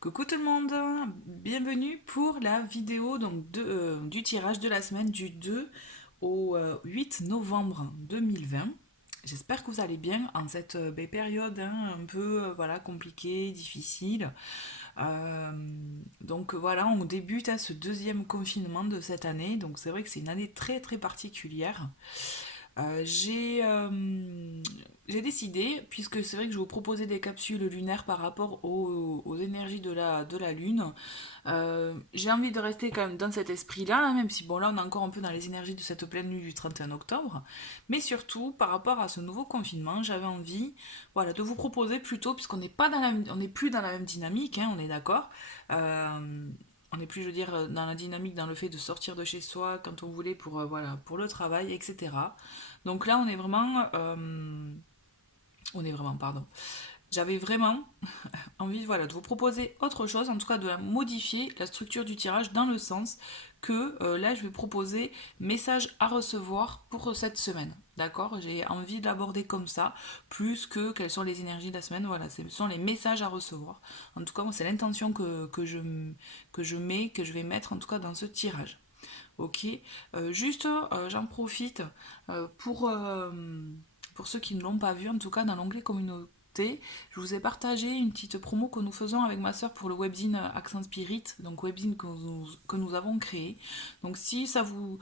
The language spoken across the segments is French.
Coucou tout le monde, bienvenue pour la vidéo du tirage de la semaine du 2 au 8 novembre 2020. J'espère que vous allez bien en cette période un peu voilà, compliquée, difficile. Euh, voilà, on débute ce deuxième confinement de cette année, donc c'est vrai que c'est une année très très particulière. Euh, j'ai euh, j'ai décidé, puisque c'est vrai que je vais vous proposer des capsules lunaires par rapport aux énergies de la Lune, j'ai envie de rester quand même dans cet esprit-là, hein, même si bon là on est encore un peu dans les énergies de cette pleine lune du 31 octobre, mais surtout par rapport à ce nouveau confinement, j'avais envie voilà, de vous proposer plutôt, puisqu'on n'est pas dans on n'est plus dans la même dynamique, hein, on est d'accord. On n'est plus, je veux dire, dans la dynamique, dans le fait de sortir de chez soi quand on voulait pour, voilà, pour le travail, etc. Donc là, on est vraiment, pardon. J'avais vraiment envie voilà, de vous proposer autre chose, en tout cas de la modifier la structure du tirage dans le sens que là je vais proposer message à recevoir pour cette semaine. D'accord. J'ai envie de l'aborder comme ça, plus que quelles sont les énergies de la semaine. Voilà, ce sont les messages à recevoir. En tout cas, moi, c'est l'intention que je mets, que je vais mettre en tout cas dans ce tirage. Ok. J'en profite euh, pour, euh, pour ceux qui ne l'ont pas vu, en tout cas dans l'onglet communauté, je vous ai partagé une petite promo que nous faisons avec ma soeur pour le webzine Accent Spirit, donc webzine que nous avons créé. Donc si ça vous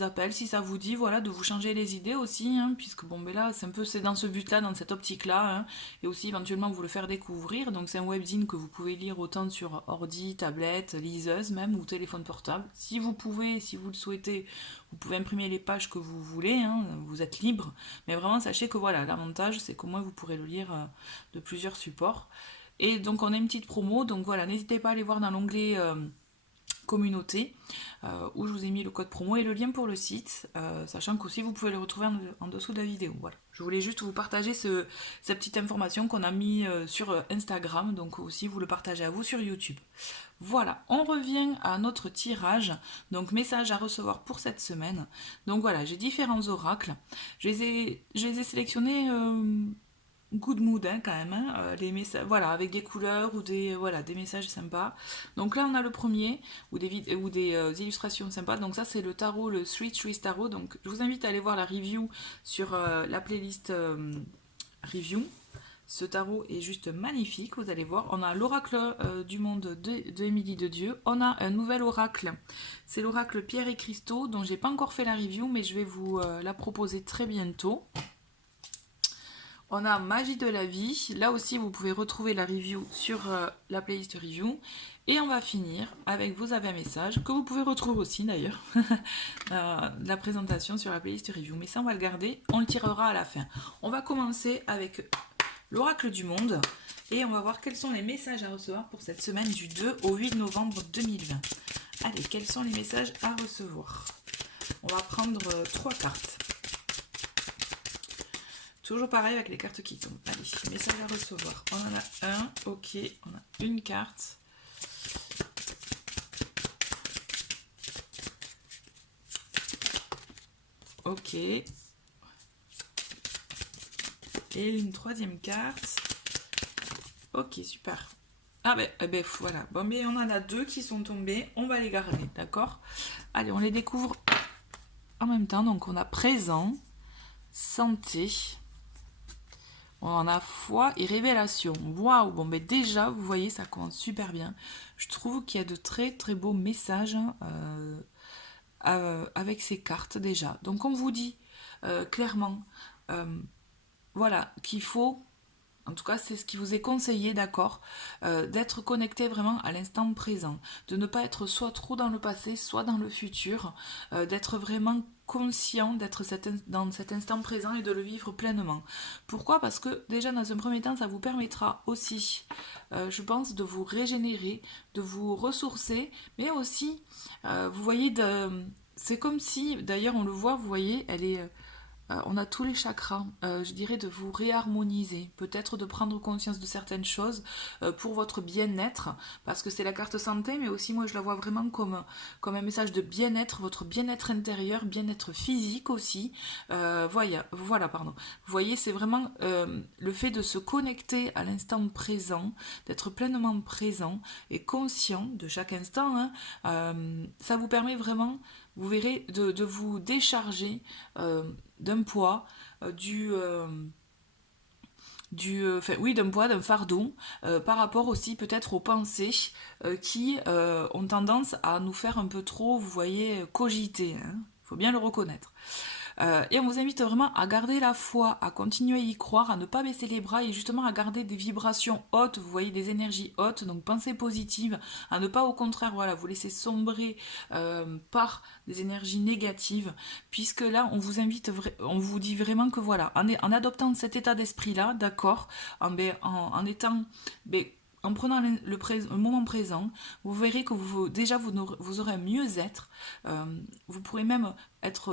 appelle, si ça vous dit, voilà, de vous changer les idées aussi, hein, puisque bon, mais là, c'est dans ce but-là, dans cette optique-là, hein, et aussi éventuellement vous le faire découvrir. Donc c'est un webzine que vous pouvez lire autant sur ordi, tablette, liseuse même, ou téléphone portable. Si vous pouvez, si vous le souhaitez, vous pouvez imprimer les pages que vous voulez, hein, vous êtes libre. Mais vraiment, sachez que voilà, l'avantage, c'est qu'au moins vous pourrez le lire de plusieurs supports. Et donc on a une petite promo, donc voilà, n'hésitez pas à aller voir dans l'onglet communauté où je vous ai mis le code promo et le lien pour le site, sachant qu'aussi vous pouvez le retrouver en dessous de la vidéo. Voilà. Je voulais juste vous partager cette petite information qu'on a mis sur Instagram, donc aussi vous le partagez à vous sur YouTube. Voilà, on revient à notre tirage, donc message à recevoir pour cette semaine. Donc voilà, j'ai différents oracles. Je les ai sélectionnés good mood hein, quand même, hein, les messages, voilà, avec des couleurs ou des messages sympas. Donc là on a le premier, ou des illustrations sympas. Donc ça c'est le tarot, le Three Trees Tarot. Donc je vous invite à aller voir la review sur la playlist review. Ce tarot est juste magnifique, vous allez voir. On a l'oracle du monde de Émilie de Dieu. On a un nouvel oracle. C'est l'oracle Pierre et Cristaux, dont j'ai pas encore fait la review, mais je vais vous la proposer très bientôt. On a Magie de la vie. Là aussi, vous pouvez retrouver la review sur la playlist review. Et on va finir avec Vous avez un message, que vous pouvez retrouver aussi d'ailleurs, la présentation sur la playlist review. Mais ça, on va le garder, on le tirera à la fin. On va commencer avec l'oracle du monde et on va voir quels sont les messages à recevoir pour cette semaine du 2 au 8 novembre 2020. Allez, quels sont les messages à recevoir? On va prendre 3 cartes. Toujours pareil avec les cartes qui tombent. Allez, message à recevoir. On en a un, ok, on a une carte. Ok. Et une troisième carte. Ok, super. Ah ben voilà. Bon, mais on en a deux qui sont tombés. On va les garder, d'accord? Allez, on les découvre en même temps. Donc on a présent, santé. On a foi et révélation. Waouh, bon ben déjà, vous voyez, ça commence super bien. Je trouve qu'il y a de très très beaux messages avec ces cartes déjà. Donc on vous dit clairement, voilà, qu'il faut, en tout cas c'est ce qui vous est conseillé, d'accord, d'être connecté vraiment à l'instant présent, de ne pas être soit trop dans le passé, soit dans le futur, d'être vraiment conscient d'être dans cet instant présent et de le vivre pleinement. Pourquoi? Parce que déjà dans un premier temps ça vous permettra aussi, je pense, de vous régénérer, de vous ressourcer, mais aussi, vous voyez, c'est comme si, d'ailleurs on le voit, vous voyez, elle est on a tous les chakras, je dirais de vous réharmoniser, peut-être de prendre conscience de certaines choses pour votre bien-être, parce que c'est la carte santé, mais aussi moi je la vois vraiment comme un message de bien-être, votre bien-être intérieur, bien-être physique aussi. Voilà, pardon. Vous voyez, c'est vraiment le fait de se connecter à l'instant présent, d'être pleinement présent et conscient de chaque instant, hein. Ça vous permet vraiment, vous verrez, de vous décharger d'un poids, oui, d'un poids, d'un fardeau, par rapport aussi peut-être aux pensées qui ont tendance à nous faire un peu trop, vous voyez, cogiter, hein. Faut bien le reconnaître. Et on vous invite vraiment à garder la foi, à continuer à y croire, à ne pas baisser les bras et justement à garder des vibrations hautes, vous voyez, des énergies hautes, donc pensées positives, à ne pas au contraire, voilà, vous laisser sombrer par des énergies négatives, puisque là, on vous invite, on vous dit vraiment que voilà, en adoptant cet état d'esprit-là, d'accord, en étant... en prenant le moment présent, vous verrez que vous aurez un mieux-être. Vous pourrez même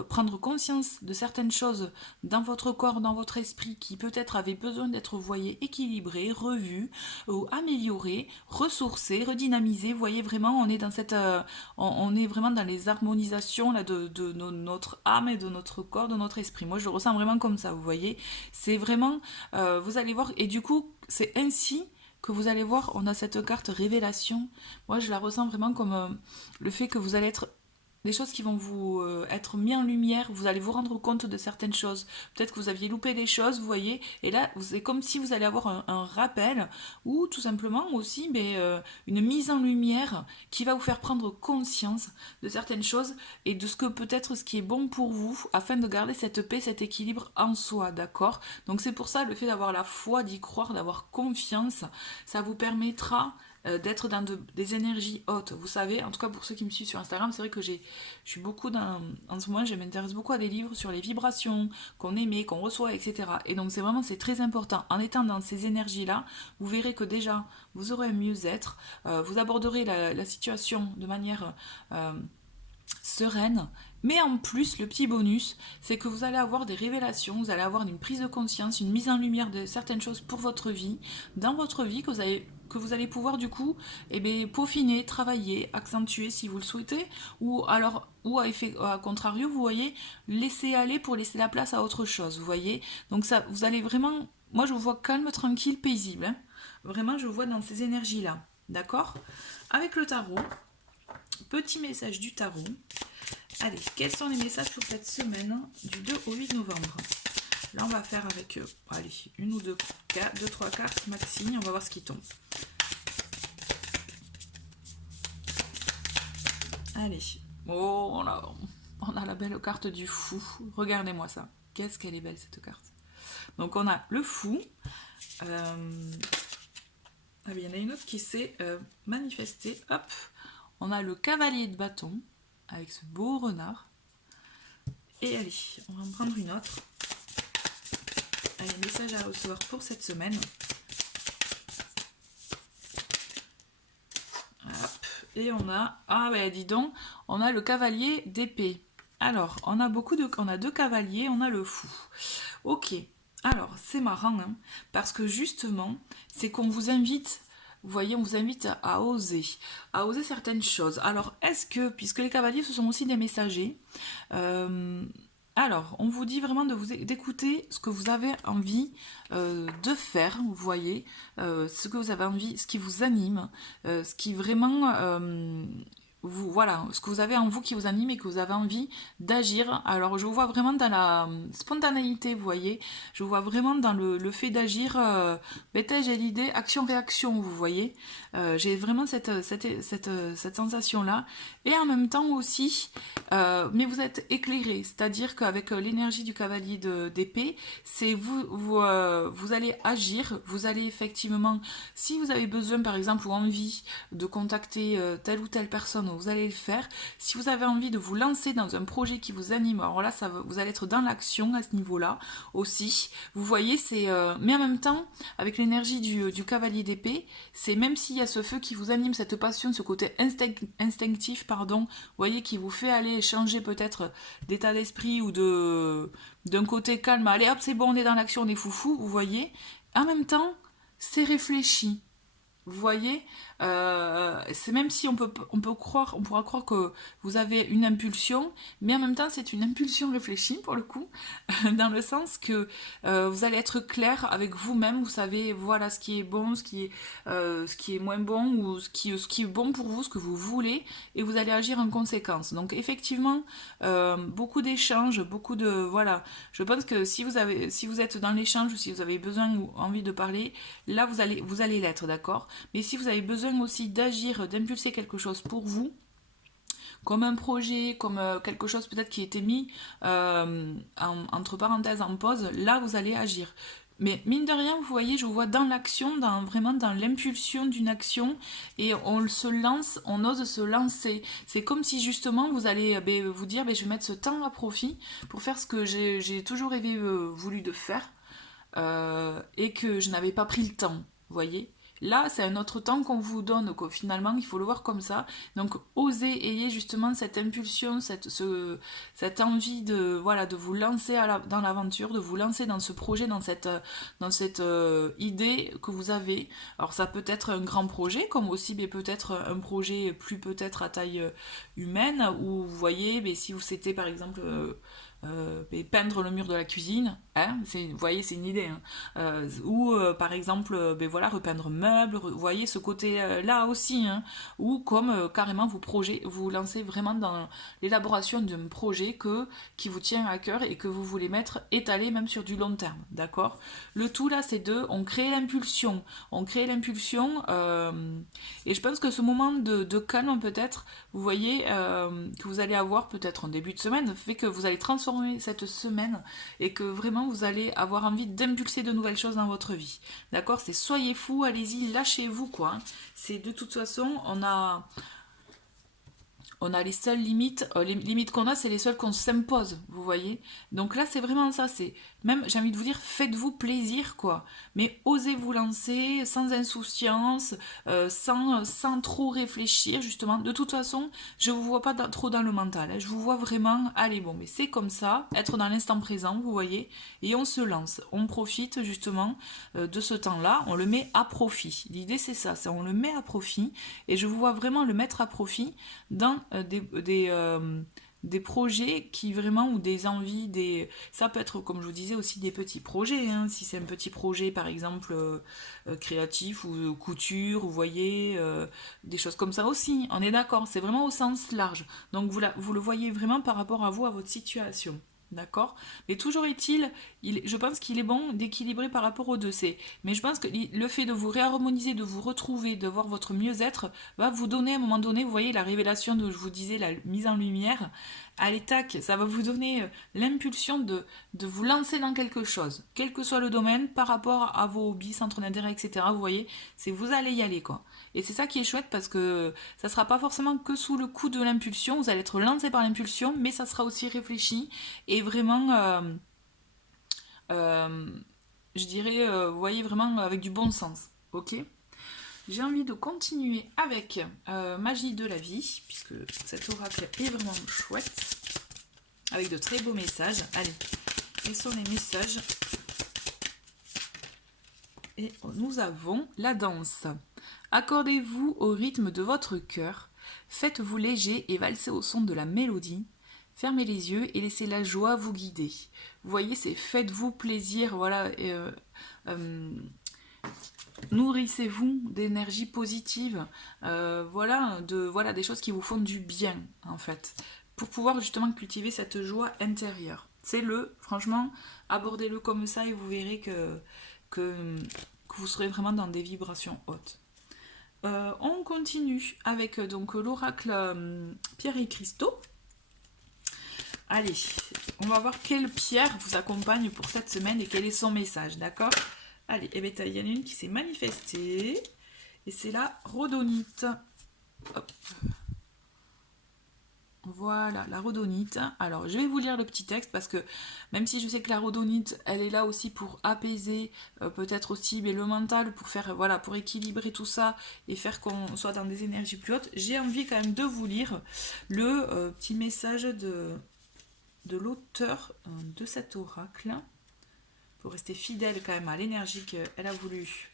prendre conscience de certaines choses dans votre corps, dans votre esprit, qui peut-être avaient besoin d'être, voyez, équilibrées, revues, ou améliorées, ressourcées, redynamisées. Vous voyez vraiment, on est dans on est vraiment dans les harmonisations là, de notre âme et de notre corps, de notre esprit. Moi, je le ressens vraiment comme ça, vous voyez. C'est vraiment, vous allez voir, et du coup, c'est ainsi que vous allez voir, on a cette carte révélation. Moi, je la ressens vraiment comme le fait que vous allez être des choses qui vont vous être mis en lumière, vous allez vous rendre compte de certaines choses. Peut-être que vous aviez loupé des choses, vous voyez, et là, c'est comme si vous allez avoir un rappel, ou tout simplement aussi une mise en lumière qui va vous faire prendre conscience de certaines choses et de ce que peut-être ce qui est bon pour vous, afin de garder cette paix, cet équilibre en soi, d'accord? Donc c'est pour ça, le fait d'avoir la foi, d'y croire, d'avoir confiance, ça vous permettra d'être dans des énergies hautes. Vous savez, en tout cas pour ceux qui me suivent sur Instagram, c'est vrai que je suis beaucoup en ce moment, je m'intéresse beaucoup à des livres sur les vibrations qu'on émet, qu'on reçoit, etc. Et donc c'est très important. En étant dans ces énergies-là, vous verrez que déjà, vous aurez un mieux-être, vous aborderez la situation de manière sereine. Mais en plus, le petit bonus, c'est que vous allez avoir des révélations, vous allez avoir une prise de conscience, une mise en lumière de certaines choses pour votre vie, dans votre vie, que vous allez pouvoir du coup peaufiner, travailler, accentuer si vous le souhaitez, à contrario, vous voyez, laisser aller pour laisser la place à autre chose, vous voyez. Donc ça, vous allez vraiment, moi je vous vois calme, tranquille, paisible, hein. Vraiment, je vous vois dans ces énergies-là, d'accord? Avec le tarot, petit message du tarot. Allez, quels sont les messages pour cette semaine du 2 au 8 novembre? Là, on va faire avec, allez, une ou deux, trois cartes maxi. On va voir ce qui tombe. Allez. Oh, on a la belle carte du fou. Regardez-moi ça. Qu'est-ce qu'elle est belle, cette carte. Donc, on a le fou. Il y en a une autre qui s'est manifestée. Hop. On a le cavalier de bâton avec ce beau renard. Et allez, on va en prendre une autre. Allez, message à recevoir pour cette semaine. Hop. Et on a, dis donc, on a le cavalier d'épée. Alors, on a deux cavaliers, on a le fou. Ok, alors c'est marrant, hein, parce que justement, c'est qu'on vous invite. Vous voyez, on vous invite à oser certaines choses. Alors, est-ce que, puisque les cavaliers, ce sont aussi des messagers, alors, on vous dit vraiment d'écouter ce que vous avez envie de faire, vous voyez, ce que vous avez envie, ce qui vous anime, ce qui vraiment... voilà, ce que vous avez en vous qui vous anime et que vous avez envie d'agir. Alors je vous vois vraiment dans la spontanéité, vous voyez. Je vous vois vraiment dans le fait d'agir. J'ai l'idée action-réaction, vous voyez. J'ai vraiment cette sensation-là. Et en même temps aussi, mais vous êtes éclairé. C'est-à-dire qu'avec l'énergie du cavalier d'épée, c'est vous allez agir. Vous allez effectivement, si vous avez besoin par exemple ou envie de contacter telle ou telle personne donc vous allez le faire. Si vous avez envie de vous lancer dans un projet qui vous anime, alors là, vous allez être dans l'action à ce niveau-là aussi. Vous voyez, c'est... mais en même temps, avec l'énergie du cavalier d'épée, c'est même s'il y a ce feu qui vous anime, cette passion, ce côté instinctif, pardon, vous voyez, qui vous fait aller changer peut-être d'état d'esprit ou d'un côté calme, allez hop, c'est bon, on est dans l'action, on est foufou, vous voyez. En même temps, c'est réfléchi. Vous voyez, c'est même si on pourra croire que vous avez une impulsion, mais en même temps c'est une impulsion réfléchie pour le coup, dans le sens que vous allez être clair avec vous-même, vous savez voilà ce qui est bon, ce qui est moins bon, ou ce qui est bon pour vous, ce que vous voulez, et vous allez agir en conséquence. Donc effectivement, beaucoup d'échanges, beaucoup de voilà. Je pense que si vous êtes dans l'échange ou si vous avez besoin ou envie de parler, là vous allez l'être, d'accord. Mais si vous avez besoin aussi d'agir, d'impulser quelque chose pour vous, comme un projet, comme quelque chose peut-être qui a été mis entre parenthèses en pause, là vous allez agir. Mais mine de rien, vous voyez, je vous vois dans l'action, vraiment dans l'impulsion d'une action, et on se lance, on ose se lancer. C'est comme si justement vous allez vous dire, je vais mettre ce temps à profit pour faire ce que j'ai toujours rêvé, voulu de faire, et que je n'avais pas pris le temps, vous voyez. Là, c'est un autre temps qu'on vous donne, quoi. Finalement, il faut le voir comme ça. Donc, osez, ayez justement cette impulsion, cette envie de, voilà, de vous lancer dans l'aventure, de vous lancer dans ce projet, dans cette idée que vous avez. Alors, ça peut être un grand projet, comme aussi peut-être un projet plus peut-être à taille humaine, où vous voyez, si c'était par exemple... peindre le mur de la cuisine, hein, vous voyez, c'est une idée, hein. Ou par exemple, voilà, repeindre meubles, vous voyez ce côté là aussi, hein. Ou comme carrément vous lancez vraiment dans l'élaboration d'un projet qui vous tient à cœur et que vous voulez étaler même sur du long terme, d'accord. Le tout là, c'est on crée l'impulsion, et je pense que ce moment de calme peut-être, vous voyez, que vous allez avoir peut-être en début de semaine, fait que vous allez transformer cette semaine et que vraiment vous allez avoir envie d'impulser de nouvelles choses dans votre vie. D'accord. C'est soyez fous, allez-y, lâchez-vous, quoi. C'est de toute façon, on a les seules limites, les limites qu'on a, c'est les seules qu'on s'impose, vous voyez. Donc là, c'est vraiment ça, c'est même, j'ai envie de vous dire, faites-vous plaisir, quoi. Mais osez vous lancer sans insouciance, sans trop réfléchir, justement. De toute façon, je vous vois pas trop dans le mental, hein. Je vous vois vraiment, allez, bon, mais c'est comme ça, être dans l'instant présent, vous voyez, et on se lance. On profite, justement, de ce temps-là, on le met à profit. L'idée, c'est ça, on le met à profit, et je vous vois vraiment le mettre à profit dans des projets qui vraiment, ou des envies, ça peut être, comme je vous disais, aussi des petits projets, hein. Si c'est un petit projet par exemple créatif ou couture, vous voyez, des choses comme ça aussi, on est d'accord, c'est vraiment au sens large, donc vous le voyez vraiment par rapport à vous, à votre situation. D'accord. Mais toujours est-il, je pense qu'il est bon d'équilibrer par rapport aux deux. Mais je pense que le fait de vous réharmoniser, de vous retrouver, de voir votre mieux-être, va vous donner à un moment donné, vous voyez, la révélation je vous disais, la mise en lumière, allez tac, ça va vous donner l'impulsion de vous lancer dans quelque chose, quel que soit le domaine, par rapport à vos hobbies, centres d'intérêt, etc. Vous voyez, vous allez y aller, quoi. Et c'est ça qui est chouette, parce que ça sera pas forcément que sous le coup de l'impulsion, vous allez être lancé par l'impulsion, mais ça sera aussi réfléchi, et vraiment, je dirais, vous voyez, vraiment avec du bon sens, ok. J'ai envie de continuer avec Magie de la vie, puisque cet oracle est vraiment chouette, avec de très beaux messages. Allez, quels sont les messages? Et nous avons la danse. Accordez-vous au rythme de votre cœur, faites-vous léger et valsez au son de la mélodie. Fermez les yeux et laissez la joie vous guider. Vous voyez, c'est faites-vous plaisir, voilà. Nourrissez-vous d'énergie positive, voilà, des choses qui vous font du bien, en fait, pour pouvoir justement cultiver cette joie intérieure. Franchement, abordez-le comme ça et vous verrez que vous serez vraiment dans des vibrations hautes. On continue avec donc l'oracle Pierre et Cristaux. Allez, on va voir quelle pierre vous accompagne pour cette semaine et quel est son message, d'accord? Allez, il y en a une qui s'est manifestée, et c'est la rhodonite. Hop. Voilà, la rhodonite. Alors, je vais vous lire le petit texte parce que même si je sais que la rhodonite, elle est là aussi pour apaiser, peut-être aussi mais le mental, pour faire, voilà, pour équilibrer tout ça et faire qu'on soit dans des énergies plus hautes, j'ai envie quand même de vous lire le petit message de l'auteur de cet oracle pour rester fidèle quand même à l'énergie qu'elle a voulu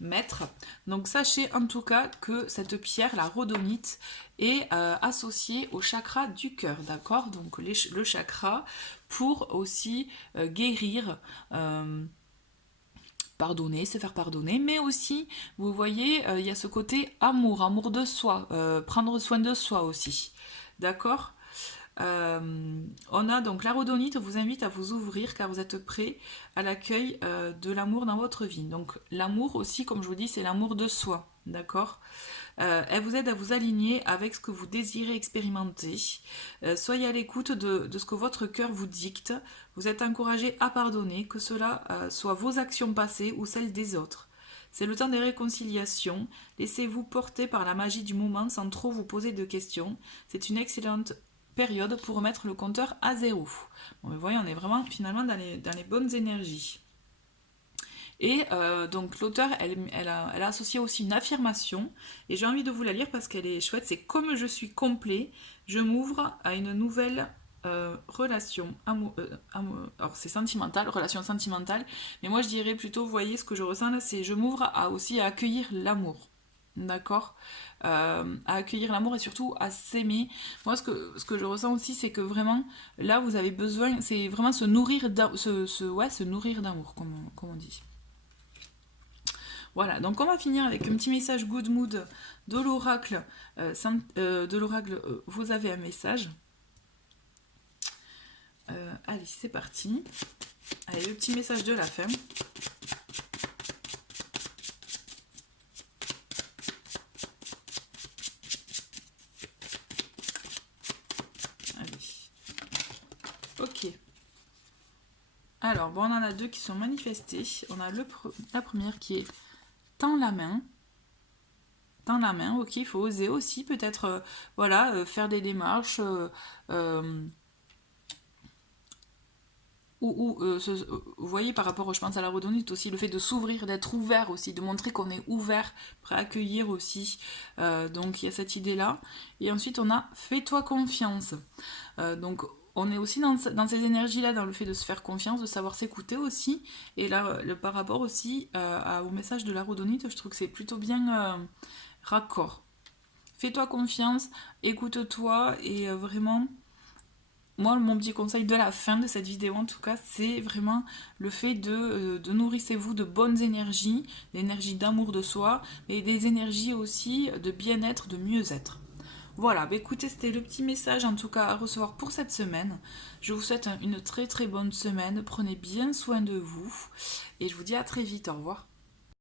mettre. Donc sachez en tout cas que cette pierre, la rhodonite, est associée au chakra du cœur, d'accord? Donc le chakra pour aussi guérir, pardonner, se faire pardonner, mais aussi, vous voyez, il y a ce côté amour, amour de soi, prendre soin de soi aussi, d'accord? On a donc la rhodonite vous invite à vous ouvrir car vous êtes prêt à l'accueil de l'amour dans votre vie. Donc l'amour aussi, comme je vous dis, c'est l'amour de soi, d'accord. Elle vous aide à vous aligner avec ce que vous désirez expérimenter. Soyez à l'écoute de ce que votre cœur vous dicte. Vous êtes encouragé à pardonner, que cela soit vos actions passées ou celles des autres. C'est le temps des réconciliations. Laissez-vous porter par la magie du moment sans trop vous poser de questions. C'est une excellente période pour remettre le compteur à zéro. Bon, vous voyez, on est vraiment finalement dans les bonnes énergies. Et donc l'auteur, elle a associé aussi une affirmation, et j'ai envie de vous la lire parce qu'elle est chouette, c'est « Comme je suis complet, je m'ouvre à une nouvelle relation alors c'est sentimental, relation sentimentale, mais moi je dirais plutôt, vous voyez, ce que je ressens là, c'est je m'ouvre aussi à accueillir l'amour. D'accord, à accueillir l'amour et surtout à s'aimer. Moi, ce que je ressens aussi, c'est que vraiment, là, vous avez besoin, c'est vraiment se nourrir d'amour, se nourrir d'amour, comme on dit. Voilà, donc on va finir avec un petit message good mood de l'oracle. Vous avez un message. Allez, c'est parti. Allez, le petit message de la fin. Allez. Ok. Alors, bon, on en a deux qui sont manifestés. On a la première qui est tends la main. Tends la main, ok, il faut oser aussi, peut-être, voilà, faire des démarches, vous voyez, par rapport, je pense, à la rhodonite aussi, le fait de s'ouvrir, d'être ouvert aussi, de montrer qu'on est ouvert, prêt à accueillir aussi. Donc il y a cette idée-là. Et ensuite, on a fais-toi confiance. Donc on est aussi dans ces énergies-là, dans le fait de se faire confiance, de savoir s'écouter aussi. Et là, par rapport aussi au message de la rhodonite, je trouve que c'est plutôt bien raccord. Fais-toi confiance, écoute-toi et vraiment moi, mon petit conseil de la fin de cette vidéo, en tout cas, c'est vraiment le fait de nourrissez-vous de bonnes énergies, d'énergie d'amour de soi, et des énergies aussi de bien-être, de mieux-être. Voilà, bah écoutez, c'était le petit message en tout cas à recevoir pour cette semaine. Je vous souhaite une très très bonne semaine, prenez bien soin de vous, et je vous dis à très vite, au revoir.